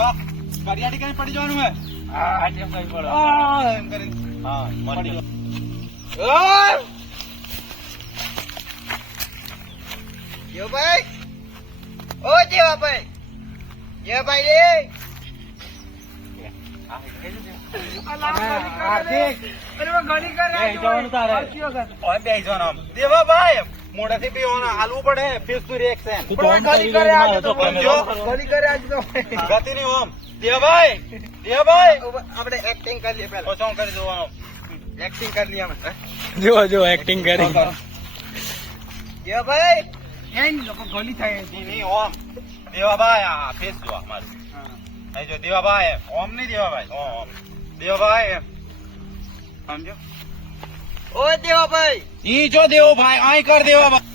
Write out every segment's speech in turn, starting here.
જો કરિયાટી કરીને પડી જવાનું હે. હા કેમ કઈ પડો એમ કરીને હા પડી મળી ગયો. દેવભાઈ ઓ દેવાભાઈ દેવભાઈ રે હાર્દિક અરે ઘણી કરે એ જવાનું તારે ઓય બેહી જવાનું આમ. દેવાભાઈ મોઢાથી પીવાનું હાલવું પડે ફેસ ટુ રિએક્શન. તું તો કરી કરે આજે તો ઘણી કરે આજ તો ગતિ ની ઓમ. દેવાભાઈ આપણે એક્ટિંગ કરી લઈએ પેલા ઓછો કરી જોવાનું. એક્ટિંગ કરી લઈએ અમે જો એક્ટિંગ કરી દેવભાઈ એન લોકો ગોલી થાય ની ઓમ. દેવાભાઈ આ ફેસ જો મારું. અહીં જો દેવાભાઈ ઓમ નહીં દેવાભાઈ ઓમ. દેવાભાઈ સમજો. ઓ દેવાભાઈ ઈ જો દેવાભાઈ અહીં કર દેવાભાઈ.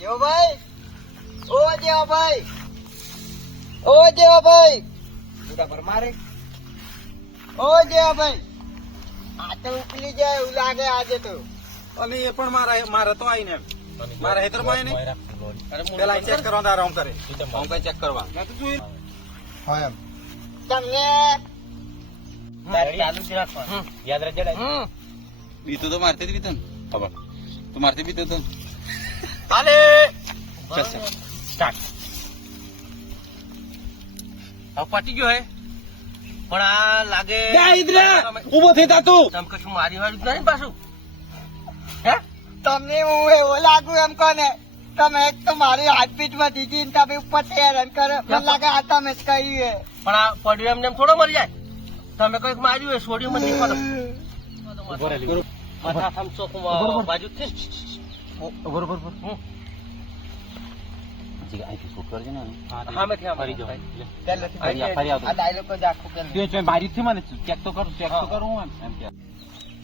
દેવભાઈ ઓ દેવાભાઈ ઓ દેવાભાઈ બધા પર મારે ઓ દેવાભાઈ આ તો ઉકલી જાય એવું લાગે આજે તો અને એ પણ મારે તો આવીને એમ. મારા હેતરમાં ને પેલા ચેક કરવા તારે આમ કરે આમ કઈ ચેક કરવા મેં તો જોયું. હા એમ તમને ચાલુ જ રાખવાનું યાદ રાખજે બીતું તો મારતી જ બીતું ને ખબર તું મારતી બીતું તો હાલે સ્ટાર્ટ પટી ગયો હે પણ આ લાગે ઉભો થઈ તા તું. તમ કશું મારી વાળું જ નહીં પાછું હે તમને હું એવો લાગુ એમ કોને તમે એક તો મારી હાથપીટ માં દીધી ને તમે ઉપર હેરાન કરે મને લાગે આ તમે જ કહ્યું હે પણ આ પડ્યું એમને એમ થોડો મરી જાય તમે કઈક માર્યું હોય છોડ્યું મને નહીં પડો માથા આમ ચોક બાજુ થી બરોબર હા મેં ત્યાં મરી જાવ પહેલેથી ફરી આવતો. આ ડાયલોગ જ આખું પેલું. તે મારી થી મને ચેક તો કરું એમ કે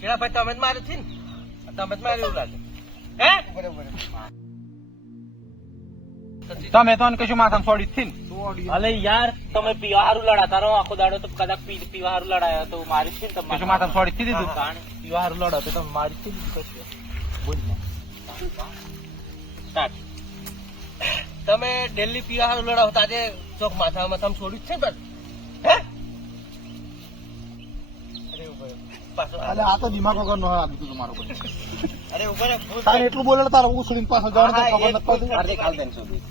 કેળા ભાઈ તમે જ માર્યું છે ને તમે જ માર્યું એવું લાગે હે બરોબર તમે તો કશું માથામાં છોડી જ થી ને. અલે યાર તમે પીવા હારું લડાતા રહો આખો દાડો તો કદાચ પીવા હારું લડાયા તો મારી છે ને તમે કશું માથામાં છોડી જ દીધું. પીવા હારું લડો તો તમે મારી છે ને કશું બોલ સ્ટાર્ટ તમે ડેલી પીવા હારું લડાવો તો આજે ચોક માથામાં છોડ્યું જ છે ને હે અરે ઉભો પાછો અલે આ તો દિમાગ વગર નો આપી દીધું તમારો કોઈ. અરે ઉપર તારે એટલું બોલે તારે ઉછળીને પાછો જવાનું તો ખબર નથી પડતી. હાર્દિક હાલ દે સુધી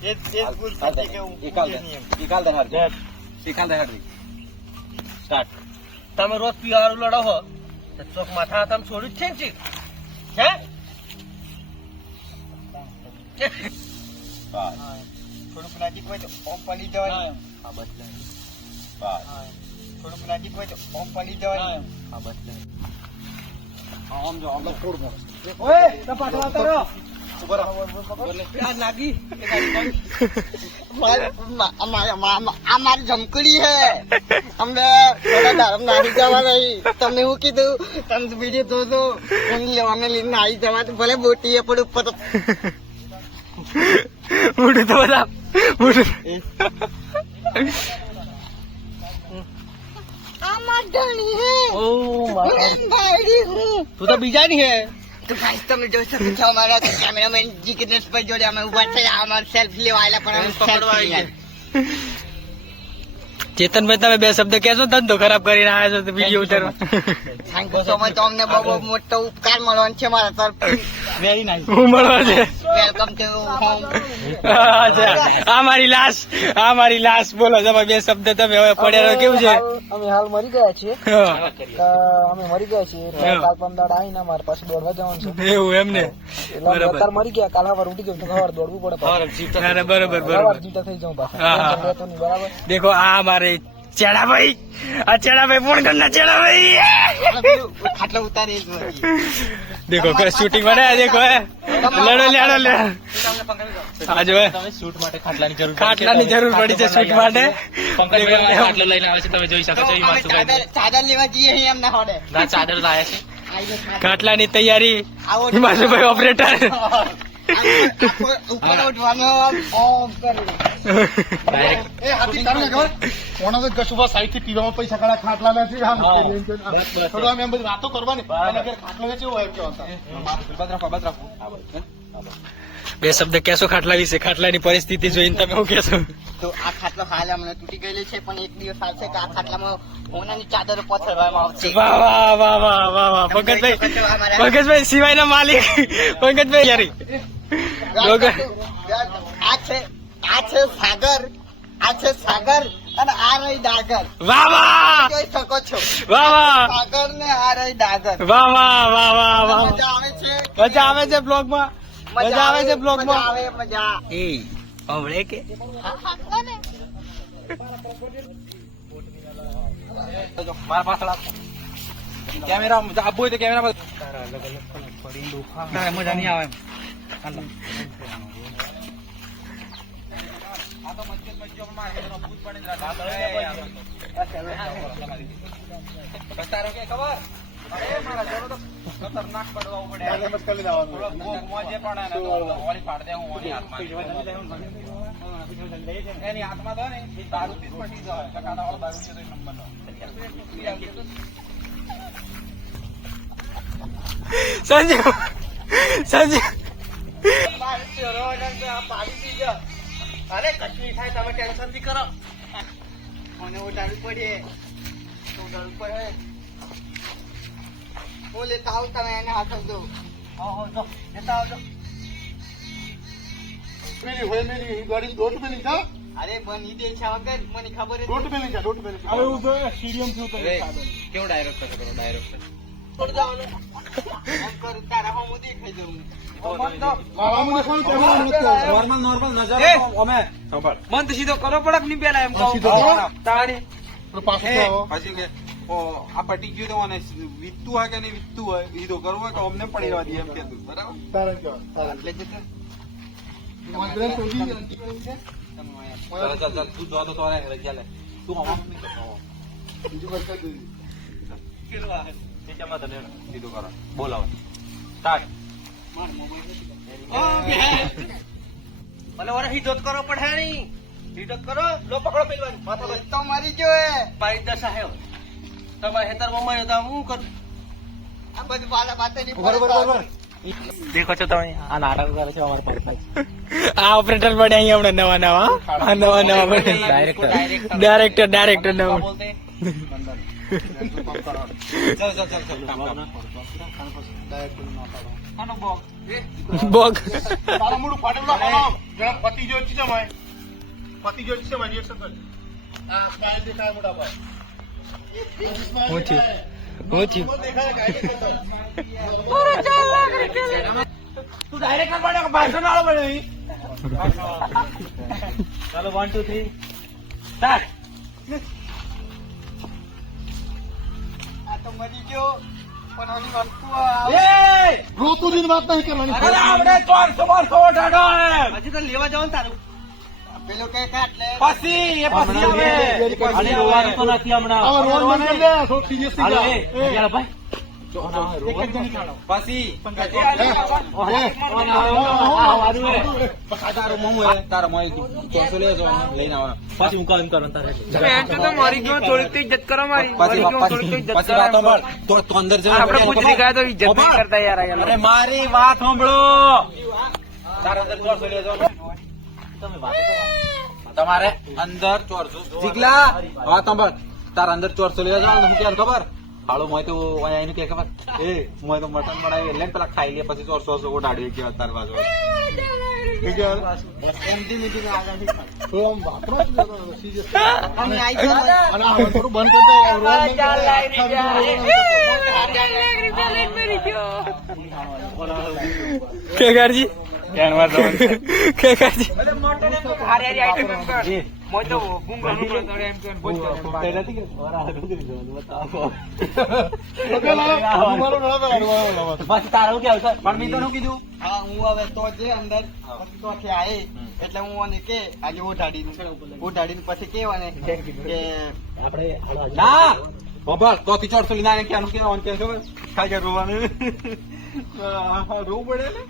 એ ભૂલ થતી કે હું એકાલ દે હાર્દિક એકાલ દે હાર્દિક સ્ટાર્ટ તમે રોજ પીવા હારું લડો તો ચોક માથા તમે છોડ્યું જ છે ને ચીજ હે બસ થોડુંક નજીક હોય તો ઓમ પડી જવાનું હા બસ બસ થોડુંક નજીક હોય તો ઓમ પડી જવાનું હા બસ આમ જો આમ થોડું ઓય તપાસવા કરો આ લાગી આ મારી જમકડી હે અમને થોડા ધર્મ નાહી જવા નહીં તમને હું કીધું તમે વિડીયો જોજો ફોન લેવાને લઈને નાહી જવા તો ભલે બોટી એ પણ ઉપર ઉઠ તો બધા આ મારી હે ઓ મારી હું તું તો બીજા ની હે તો ગાઈસ તમે જોઈ શકો છો અમારા કેમેરામેન જીગ્નેશ ભાઈ જોડે અમે ઉભા છે અમાર સેલ્ફી લેવા આવેલા પણ અમે પકડવા selfie આવી ચેતનભાઈ તમે બે શબ્દ કહેશો ધંધો ખરાબ કરીને આવ્યા છો વિડીયો ઉતારવા થેન્ક યુ સો મચ અમને બહુ બહુ મોટો ઉપકાર મળવાનો છે મારા તરફથી વેરી નાઇસ. હું મળવા છે વેલકમ ટુ હોમ અચ્છા આ મારી લાશ બોલો તમે બે શબ્દ તમે હવે પડ્યા રહો. કેવું છે અમે હાલ મરી ગયા છીએ હા, અમે મરી ગયા છીએ હા. કાલ પંદર આવીને અમારે પાછું દોડવા જવાનું છે એવું એમને એટલે બરાબર. અત્યારે મરી ગયા કાલ સવાર ઉઠી ગયું તો સવાર દોડવું પડે પાછું. ના, ના, બરોબર સવાર બરોબર જીતા થઈ જાઉં હા, હા. પાછા રહેતો નહીં, બરાબર દેખો આ મારે ચેડાભાઈ પૂર્ણગઢના ચેડાભાઈ ખાટલો ઉતારી જ નથી દેખો શૂટિંગ માટે દેખો લડો લેડો આ જો તમે શૂટ માટે ખાટલાની જરૂર ખાટલાની જરૂર પડી છે શૂટ માટે ખાટલો લઈને આવે છે તમે જોઈ શકો છો અમે ચાદર લેવા જઈએ અહીં એમના હોડે ના ચાદર લાયા છે ખાટલાની તૈયારી આવો હિમાલયભાઈ ઓપરેટર ઉપર ઉઠવાનું ઓમ કરી એ હાથી તારું ને ખબર કોણ તો કશુભા સાઈડ થી પીવામાં પૈસા કાઢા ખાટલા નથી આમ હા. કરી એમ કે થોડું આમ એમ બધી વાતો કરવાની અને અગર ખાટલો વેચવો હોય એમ કેવા હતા. બસ રાખો. હા બસ. બે શબ્દ કહેશો ખાટલા વિશે, ખાટલાની પરિસ્થિતિ જોઈને તમે શું કહેશો? તો આ ખાટલો હાલ હમણાં તૂટી ગયેલી છે, પણ એક દિવસ આવશે કે આ ખાટલામાં હોનાની ચાદરો પથરવામાં આવશે. વાહ વાહ વાહ વાહ વાહ વાહ પંકજભાઈ સિવાયના માલિક પંકજભાઈ યારી આ છે સાગર, આ છે સાગર અને આ રહી ડાગર. વાહ વાહ જોઈ શકો છો વાહ વાહ સાગર ને આ રહી ડાગર. વાહ વાહ વાહ વાહ વાહ મજા આવે છે, મજા આવે છે બ્લોગમાં, મજા આવે છે બ્લોગમાં. મજા આવે, મજા. એ હમણે કે મારા પાછળ કેમેરા આપવું હોય તો કેમેરા મજા નહીં આવે. આ તો મસ્જિદ મારે ભૂત પડી તારો કે ખબર મારા જોડો તો ખતરનાક પડવા પડે મોજે પણ ઓળી પાડ દે હું ઓની હાથમાં એની હાથમાં તો ને દારૂ થી પટી જાય કાકા વાળો દારૂ છે તો નંબર નો સંજીવ સંજીવ અરે કશું નહીં થાય, તમે ટેન્શન થી કરો. મને ઉડાડવું પડે તો ઉડાડવું પડે. હું લેતા આવું, તમે એને હાથ દો. જો જતા આવજો. મેલી હોય મેલી ગાડી દોઢ મેલી જા, અરે બની દે છે વગર મને ખબર જ દોઢ મેલી જા, દોઢ મેલી. હવે હું તો સ્ટેડિયમ છું તો કેવો ડાયરેક્ટ કરો ડાયરેક્ટ થોડું જવાનું. એમ કરું તારા હું દેખાઈ જાઉં. મારા મને કોણ કેમેરા નથી નોર્મલ નજર અમે ખબર મન તો સીધો કરો પડક નહીં પેલા એમ કહું સીધો કરો. તાળી તો પાછું તો આવો. પછી કે આ પટી ગયું તો મને વીતતું હોય કે નહીં વીતતું હોય એ તો કરવું હોય તો અમને પડી રહેવા દઈએ એમ કેતું બરાબર તારે કહેવાય, તારે. એટલે જ તો. મંદિરે શોધી ગયા. ચાલ ચાલ ચાલ તું જો તો તોરે રજા લે તું આમાં નહીં કરતો બીજું કઈ કરી દીધું. નીચેમાં તને સીધું કરો બોલાવો સ્ટાર્ટ મને વરે હિજોત કરો પડે નહીં. હિજોત કરો, લો પકડો પેલવાની. માથા પર. તો મરી ગયો એ. મારી દશા હે. તમારે હેતરમાં મળ્યો તો હું કરું? આ બધું બાલા બાતે નહીં બરોબર. દેખો છો તમે આ નાટક કરે છે અમારે પાસે. આ ઓપરેટર પડે અહીંયા હમણાં નવા નવા આ નવા નવા પડે ડાયરેક્ટર નવા બોલતે ચાલ ચાલ ચાલ ચાલ આનો બોગ. બોગ તારા મોઢું ફાટેલું ખાવા જરા પતિ જો છે માય પતિ જો છે માય રિએક્શન કર. આ સ્માઈલ દેખાય મોટા ભાઈ. હું થયું હું થયું દેખાય ગાડી કરતો. તું ડાયરેક્ટ ના પડે ભાષણ વાળો પડે ચાલો 1 2 3 સ્ટાર્ટ આ તો મરી ગયો પણ આની વસ્તુ આવે. એ રોતુજીની વાત નહીં કરવાની. અરે આપણે 400 ઉઠાડો એમ હજી તો લેવા જાવ ને તારું. પેલો કે કાટલે પછી એ પછી આવે અને રોવાનું તો નથી હમણાં. હવે રોલ બંધ કરી દે, થોડું સિરિયસ થઈ જા. ભાઈ પછી તારો મોં હોય તારો મોં ચોસો લેજો લઈને આવવાનો પછી હું કામ કરું તારે. મારી ગયો થોડીક તો ઇજ્જત કરો મારી પછી વાત સાંભળ તો અંદર જઈને આપણે પૂછડી ગયા તો ઇજ્જત નહીં કરતા યાર અરે મારી વાત સાંભળો તારા અંદર ચોરસો લેજો તમારે અંદર ચોરસો જીગલા વાત સાંભળ તારા અંદર ચોરસો લેવા જવાનું શું ક્યારે ખબર હાલો મોય તો એનું કે ખબર એ મોય તો મટન બનાવી એટલે પેલા ખાઈ લે પછી 400 ઉડાડી કે તાર બાજુ એમથી મીઠી આગળ તો આમ વાપરા જ લેતો, સિરિયસ. અમે આવી ગયા. અને આ હવે થોડું બંધ કરી દે. રોલ બંધ કરી દે. કેકારજી કેકારજી પછી તારું કેવું છે? પણ મેં તો શું કીધું હા હું હવે તો જે અંદર પછી તો આખી આવી એટલે હું મને કે આજે ઉઠાડીને પછી કેવાને કે ના બાબા તો થી 400 લીધા ને ક્યાંનું કેવાનું કે ખબર ખાઈ ગયા રોવાનું રોવું પડે ને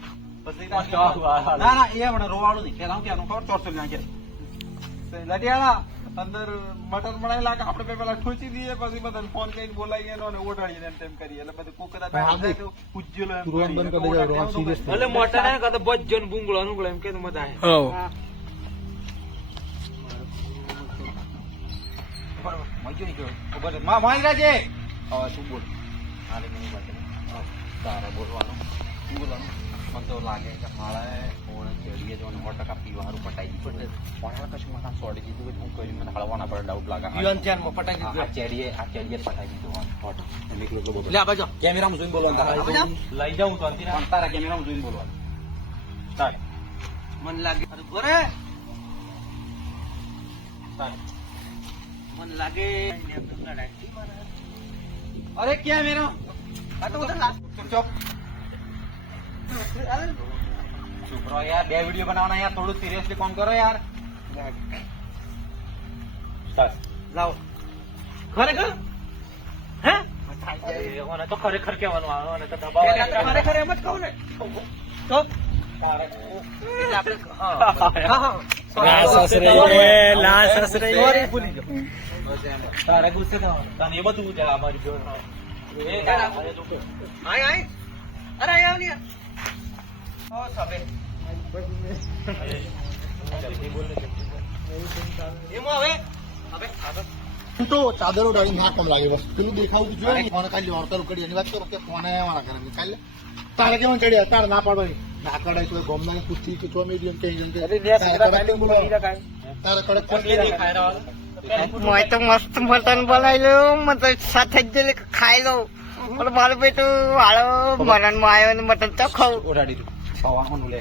પછી ના ના એ હમણાં રોવાળું નહીં પેલા હું ક્યાંનું ખબર 400 લીધા કે લટિયાળા અંદર મટન બનાવી લાગે આપણે બે પેલા ઠોચી દઈએ પછી બધાને ફોન કરીને બોલાવીએ અને ઓઢાડીએ એમ તેમ કરીએ એટલે બધું કોક કદાચ પૂજ્યો એટલે મોટા ને કદાચ બજ્જો ને બુંગળો નુંગળો એમ કે મજા આવે મારી રાજે હવે તું બોલ હાલે નહીં બાકી તારે બોલવાનું શું બોલવાનું મને તો લાગે કે મારે ફોન ચડીએ તો 100% પીવા હારું પટાઈ દીધું પણ કશું માથા છોડી દીધું કે હું કરી મને હળવાના પર ડાઉટ લાગે યુવાન ચારમાં પટાઈ દીધું. આ ચડીએ પટાઈ દીધું ફોટો નીકળ્યો તો બોલ લે આ બાજુ કેમેરામાં જોઈને બોલવાનું તારે લઈ જાઉં તો અંતિના તારા કેમેરામાં જોઈને બોલવાનું તારે મને લાગે અરે બરે મને લાગે અરે કેમેરા આ તો બધા લાસ્ટ ચૂપ ચૂપ રહો યાર બે વિડીયો બનાવવાના યાર થોડું સિરિયસલી કોમ કરો યાર લાવો ખરેખર હે ઓને તો ખરેખર કહેવાનું આવે ઓને તો દબાવ ખરેખર એમ જ કહું ને તો એટલે આપણે હા સોરી ભૂલી જાઓ તારે ગુસ્સે થવાનું તને એ બધું જરા અમારી જોડે આય આય અરે આય આવની ઓ સાબે એમાં હવે તો ચાદરો ડાળી ના કમ લાગે બસ પેલું દેખાવું જોઈએ ફોન કાઢી વાર્તા ઉકડી એની વાત કરો કે ફોન વાળા કરે કાલે તારે કેમ ચડ્યા તારે ના પાડો ના કડાય તો ગોમના પૂછી કે ચો મીડિયમ કે જેમ કે તારે કડક મોય તો મસ્ત મટન બનાવેલું મતલબ સાથે જ જઈને ખાઈ લઉં પણ મારું બેટું હાલો મરણ માં આવ્યો ને મટન તો ખાઉં ઓઢાડી દઉં પવાનું લે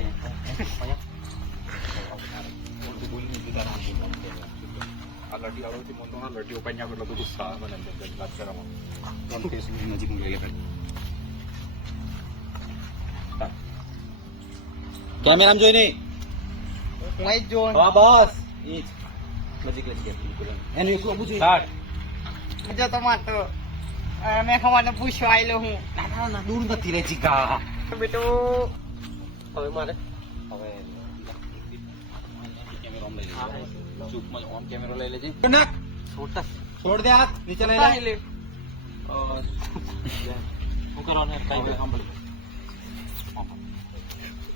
આ લટી આવડતી મને તો લટી ઉપાઈ એટલો બધું સા મને વાત કરવામાં નજીક કેમેરામાં જોઈ નહીં મોય જો હા બસ ઈ નજીક લઈ ગયા બિલકુલ એનું એકલું પૂછી જો તો માતો મેં ખવાને પૂછવા આવેલો હું ના દૂર નથી રે જીગા બેટું હવે મારે હવે કેમેરો લઈ લે ચૂપમાં ઓન કેમેરો લઈ લેજે નાખ છોટા છોડ દે હાથ નીચે લઈ લે શું કરવાનું યાર કઈ સાંભળી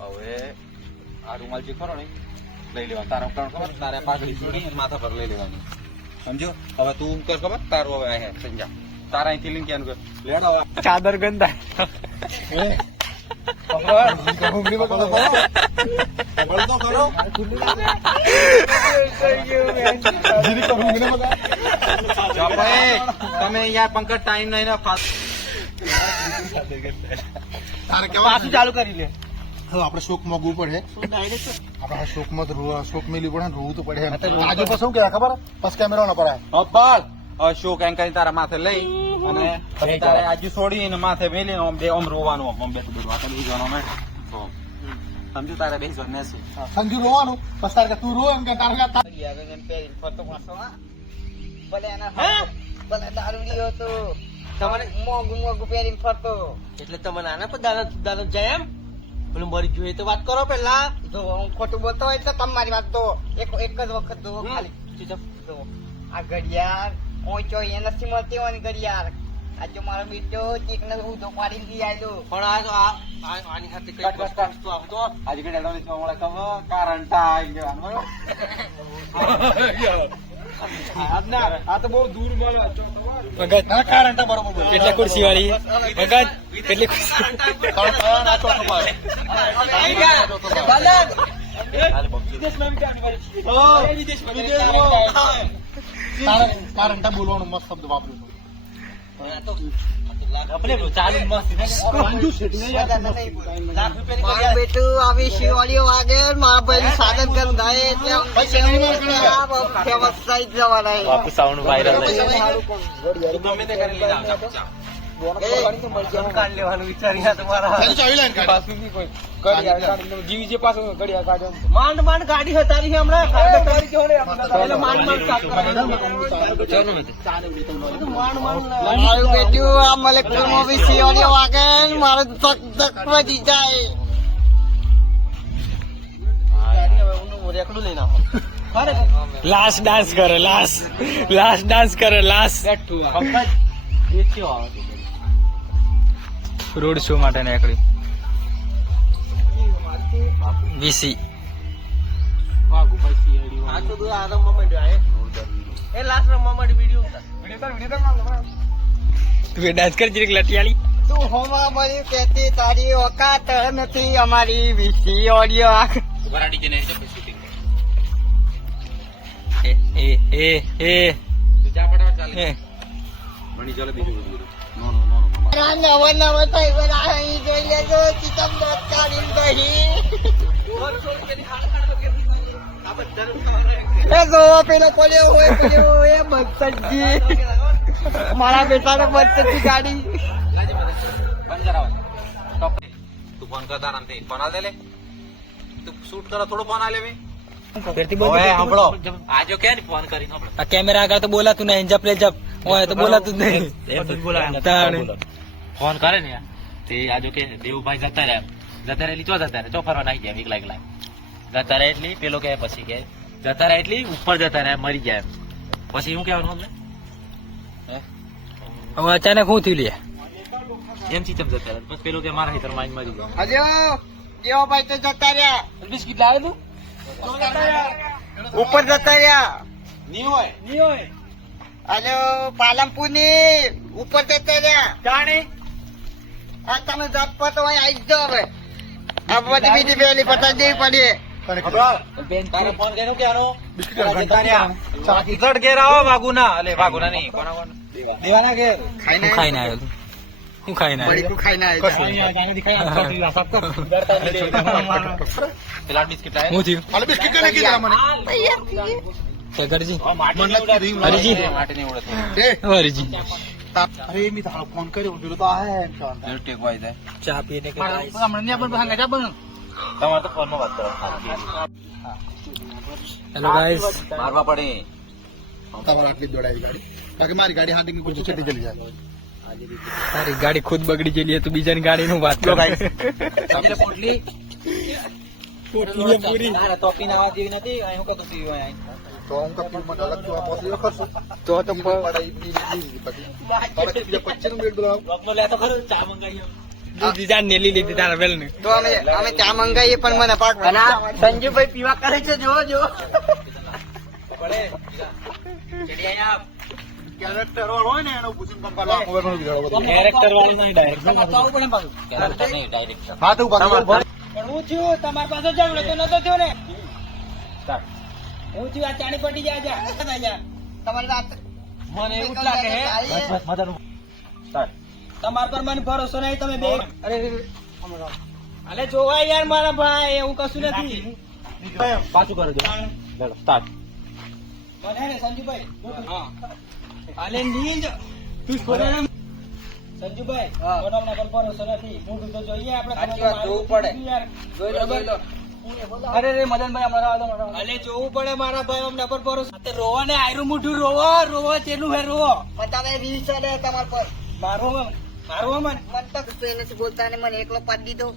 હવે આ રૂમાલ જે ખરો ને લઈ લેવાનું તારા કારણ ખબર તારે પાઘડી છોડી માથા પર લઈ લેવાની સમજો હવે તું કર ખબર તારું હવે હે સંજા તારા અહીંથી લઈને ક્યાં કર લેડો ચાદર ગંદા તમે અહીંયા પંકજ ટાઈમ નહીં ને તારે પાછું ચાલુ કરી લે હવે આપણે શોક મોગવું પડે આપડે શોકમાં શોક મેલી પડે ને રોવું તો પડે આજુ પછી શું કહેવાય ખબર પછી કેમેરો ના પડાય અપાલ શોક એમ કરી તારા માથે લઈ અને પછી તારે આજુ છોડીને માથે મેલીને આમ બે આમ રોવાનું આમ બે બધું વાતે બેસવાનું અમે સમજુ તારે બેસવાનું ને શું સંજુ રોવાનું પછી તારે કે તું રો એમ કે તારે ભલે એના ભલે દારૂ લીધો તો તમારે મોગું મોગું પહેરીને ફરતો એટલે તમને આના પર દાનત જાય એમ પેલું મરી જોઈએ તો વાત કરો પેલા જો હું ખોટું બોલતો હોય તો તમારી વાત તો એક જ વખત દો ખાલી જો આ ઘડિયાળ ઓછો એ નથી મળતી હોય ને ઘડિયાળ આ જો મારો બેટો ચીકને ઊંધો પાડીને લઈ આવ્યો પણ આની સાથે કઈ વસ્તુ આવતો આજે કે ડેડો ની મળે ખબર કારણ ટાઈ ગયો આ તો બહુ દૂર મળે ભગત કારણ તો બરોબર બોલે કેટલી ખુરશી વાળી ભગત કેટલી ખુરશી કારણ બોલવાનું મસ્ત શબ્દ વાપર્યું ચાલુ મસ્ત મારું બેટું આવી શિવાળીઓ વાગે મારા ભાઈ સાધન કર ગાય એટલે ફેમસ થઈ જવાના બાપુ સાઉન્ડ વાયરલ ગમે તે કરી લીધા કાઢ લેવાનું વિચાર્યા તમારા જીવી જે પાછું ઘડિયાળ કાઢો માંડ માંડ ગાડી હતારી છે હમણાં એટલે માંડ માંડ મારું બેટું આ મલેકપુર માં બી શિવાળીઓ વાગે મારું ધક ધક વધી જાય રેકડું લઈને આવો લાસ્ટ ડાન્સ કરે લાસ્ટ ડાન્સ કરે લાસ્ટ રોડ શો માટે નીકળી વીસી તું ડાન્સ કરી જરીક લટિયાળી તું હોમાં મળ્યું કેતી તારી ઓકાત નથી અમારી વીસી ઓડિયો એ એ એ નવો નવો થઈ ગયો જોઈ લેજો ચિતમ દોત કાઢીને દહીં એ જોવો પેલો પડ્યો હોય એ બત્સજી મારા બેટાને બત્સજી ગાડી તું ફોન કરતા નથી ફોન આલ દે લે તું શૂટ કરો થોડો ફોન આલે ભાઈ ફેરથી બોલ ઓય સાંભળો આજો કે ફોન કરી આ કેમેરા આગળ તો બોલાતું નહીં જપ લે જપ ઓય તો બોલાતું જ નહીં તાણે. ફોન કરે ને તે આજો કે દેવુભાઈ જતા રહે ચો જતા રહે ચો ફરવા નાખી જાય એકલા એકલા જતા રહે એટલી પેલો કે પછી કે જતા રહે એટલી ઉપર જતા રહે મરી જાય પછી શું કહેવાનું અમને હવે અચાનક શું થયું લે એમ ચીચમ જતા રહે પછી પેલો કે મારા હિતર માઇન મરી જાય હજો દેવાભાઈ તો જતા રહ્યા બિસ્કિટ લાવે તું ઉપર જતા રહ્યા નહીં હોય હલો પાલનપુર ની ઉપર જતા રહ્યા જાણે આ તમે ઝટપટ હોય આવી જાઓ હવે આ બધી બીજી પહેલી પચાસ દેવી પડી તારે ફોન કર્યો કે આનો ઘેર આવો વાગુના અલે વાગુના નહીં કોના કોના દેવાના ઘેર હું ખાઈને આવ્યો તું હું ખાઈને આવ્યો ખાઈને પેલા બિસ્કિટ લાવે હું થયું હાલે બિસ્કિટ કને કીધા મને તે કરજી મને નથી કીધું. હરીજી માટે નહીં ઉડે એ, હરીજી અરે એમ તારો ફોન કર્યો પેલો તો આ હે એમ કહેવાના. ટેક વાય જાય ચા પીને કે તમારે તો ફોનમાં વાત કરો હેલો ગાઈસ મારવા પડે તમારે આટલી જ દોડાવી ગાડી કારણ કે મારી ગાડી હાથી કુછ છેટી ચલી જાય તારી ગાડી ખુદ બગડી ગયેલી તો બીજાની ગાડી નું વાત કરો સમજે પોટલી પૂરી તારા ટોપી ના આવા જેવી નથી અહીં હું કતું પીવું અહીં તો હું કપી મને અલગ તો આ પોસી ખર્ચો તો તો પડાઈ પછી બીજા 25 મિનિટ બોલાવ લેતો ખરું ચા મંગાવી બીજા નેલી લીધી તારા વેલ ને તો અમે ચા મંગાવીએ પણ મને પાક સંજુભાઈ પીવા કરે છે જો પડે ચડી આયા કેરેક્ટર વાળો હોય ને એનો પૂછીને પંપા લાખ over નો બિગાડો બધો. કેરેક્ટર વાળી નહીં ડાયરેક્ટ કેરેક્ટર નહીં ડાયરેક્ટ હા તો પાછો પણ હું થયું તમારી પાસે ઝઘડો તો નતો થયો ને હું થયું આ ચાણી પટી જાય તમારી રાત મને એવું જ લાગે હે તમારા પર મને ભરોસો નહીં તમે બે અરે જોવા યાર મારા ભાઈ એવું કશું નથી પાછું કરો જો સ્ટાર્ટ મને હે ને સંજુભાઈ અલે નીલ તું સંજુભાઈ મોટામના પર ભરોસો નથી મોટું તો જોઈએ આપણે જોવું પડે જોઈ લો અરે રે મદનભાઈ અમારા અલે જોવું પડે મારા ભાઈ અમને પર ભરોસો રોવો ને આયરું મોઢું રોવો તેનું હે રોવો તમે રીલ ચડે તમાર પર મારો મન તો પહેલેથી બોલતા ને મને એકલો પાડી દીધો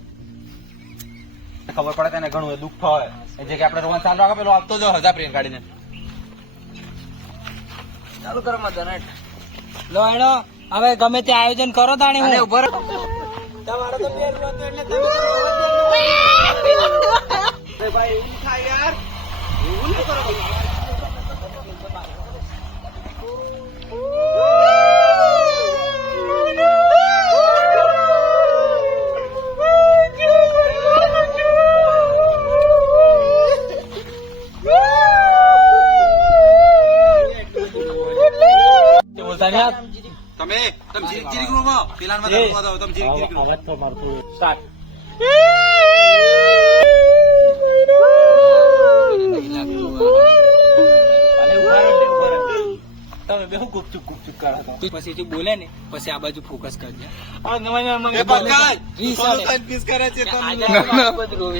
ખબર પડે તેને ઘણું એ દુઃખ થાય એ જે કે આપણે રોવાન ચાલુ રાખો પેલો આપતો જો 1000 પ્રેમ કાઢીને ચાલુ કરો મદન લો હેડો હવે ગમે તે આયોજન કરો તાણી હું ઉભો રહો તમારો તો બેન હતો એટલે તમે ભાઈ એવું થાય યાર એવું નહીં કરો બોલતા નહીં તમે જીરીક જીરીક રૂમો પેલામાં ધમવા દો તમે જીરીક જીરીક રૂમો અવાજ તો મારતું સ્ટાર્ટ તમે બે હું ગુપચુપ કરો પછી તું બોલે ને પછી આ બાજુ ફોકસ કરજે એ પંકજ રીસ સોનો આવે. સાઈન પીસ કરે છે તમે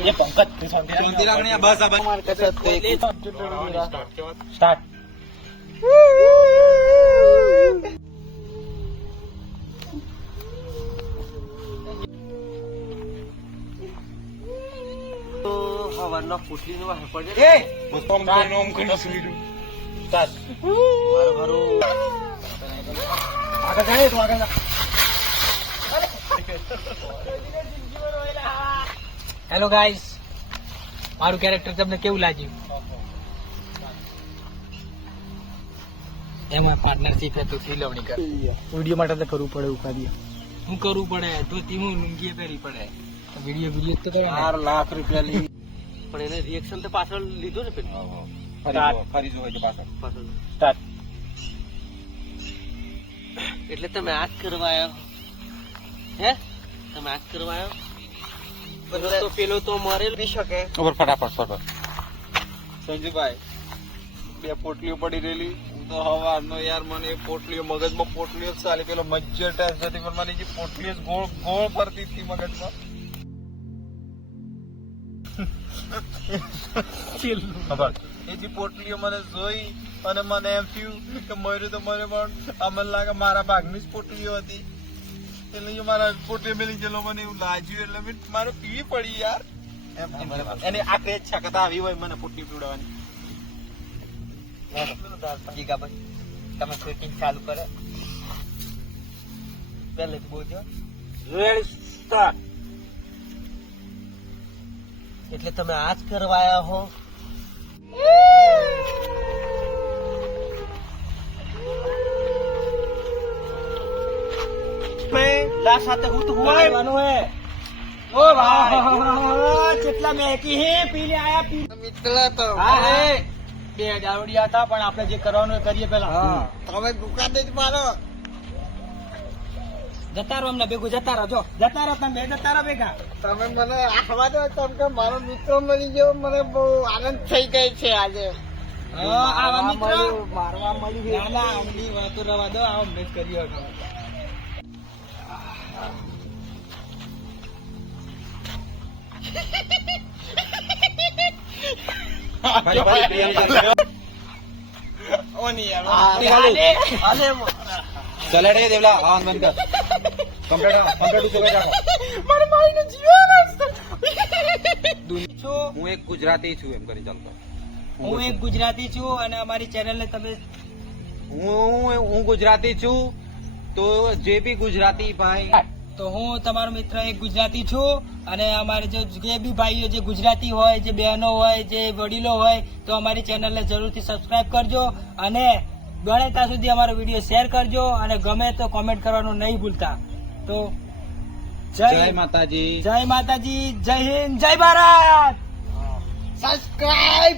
એ પંકજ શાંતિ રાખણી આ બસ આ બસ સ્ટાર્ટ સવારનો પૂછીને વાહે પડે એ મારું મારું આગળ જાય તો આગળ જા. હેલો ગાઈસ, મારું કેરેક્ટર તમને કેવું લાગ્યું? એમાં પાર્ટનરશીપ હે તો ફિલ્મની કર વિડીયો માટે તો કરવું પડે ઉકાદી હું કરવું પડે ધોતી હું લુંગી પહેરી પડે વિડીયો તો કરો ને. 4 લાખ રૂપિયા લઈ પણ એને રિએક્શન તો પાછળ લીધું ને પેલું ફરી જો હોય પાછળ પાછળ સ્ટાર્ટ. એટલે તમે આજ કરવા આવ્યો હે તમે આજ કરવા આવ્યો તો પેલો તો મરેલ બી શકે ઉપર ફટાફટ સંજુભાઈ 2 પોટલીઓ પડી રહેલી હું તો હવારનો યાર મને એ પોટલીઓ મગજમાં પોટલીઓ જ ચાલી પેલો મજ્જર ટાઈપ હતી પણ મને જે પોટલીઓ જ ગોળ ગોળ ફરતી હતી મગજમાં ખબર એ જે પોટલીઓ મને જોઈ અને મને એમ થયું કે મર્યું તો મરે પણ અમને લાગે મારા ભાગની જ પોટલીઓ હતી એટલે જો મારા પોટલી મેલી ગયેલો મને એવું લાગ્યું એટલે મેં મારે પીવી પડી યાર એમ એની આ ક્રેજ છકતા આવી હોય મને પોટલી પીવડાવવાની જીગાભાઈ તમે શૂટિંગ ચાલુ કરો પહેલેથી બોલજો એટલે તમે આજ કરવા આવ્યા હો સાથે હું તો કેટલા મેકી હે પીને આયા પી મિત્ર તો હા હે 2 દાવડિયા હતા પણ આપણે જે કરવાનું એ કરીએ પેલા તમે દુકાને જ મારો જતા રહો અમને ભેગું જતા રહો જો જતા રહો તમે જતા રહો ભેગા તમે મને આખવા દો તમે કે મારો મિત્ર મળી ગયો મને બહુ આનંદ થઈ ગઈ છે આજે આવા મિત્ર મારવા મળી ના ના અમલી વાતો રવા દો આવો મેચ કર્યો હતો ઓની યાર ચલે રે દેવલા આવાજ બંધ કર કમ્પ્લીટ જોવે જા મારા માઈનો જીવન હું એક ગુજરાતી છું એમ કરી ચાલતો હું એક ગુજરાતી છું અને અમારી ચેનલ ને તમે હું ગુજરાતી છું તો જે બી ગુજરાતી ભાઈ તો હું તમારો મિત્ર એક ગુજરાતી છું અને અમારે જે બી ભાઈઓ જે ગુજરાતી હોય જે બહેનો હોય જે વડીલો હોય તો અમારી ચેનલને જરૂરથી સબસ્ક્રાઇબ કરજો અને બને ત્યાં સુધી અમારો વિડીયો શેર કરજો અને ગમે તો કોમેન્ટ કરવાનું નહીં ભૂલતા તો જય માતાજી જય માતાજી જય હિન્દ જય ભારત સબસ્ક્રાઇબ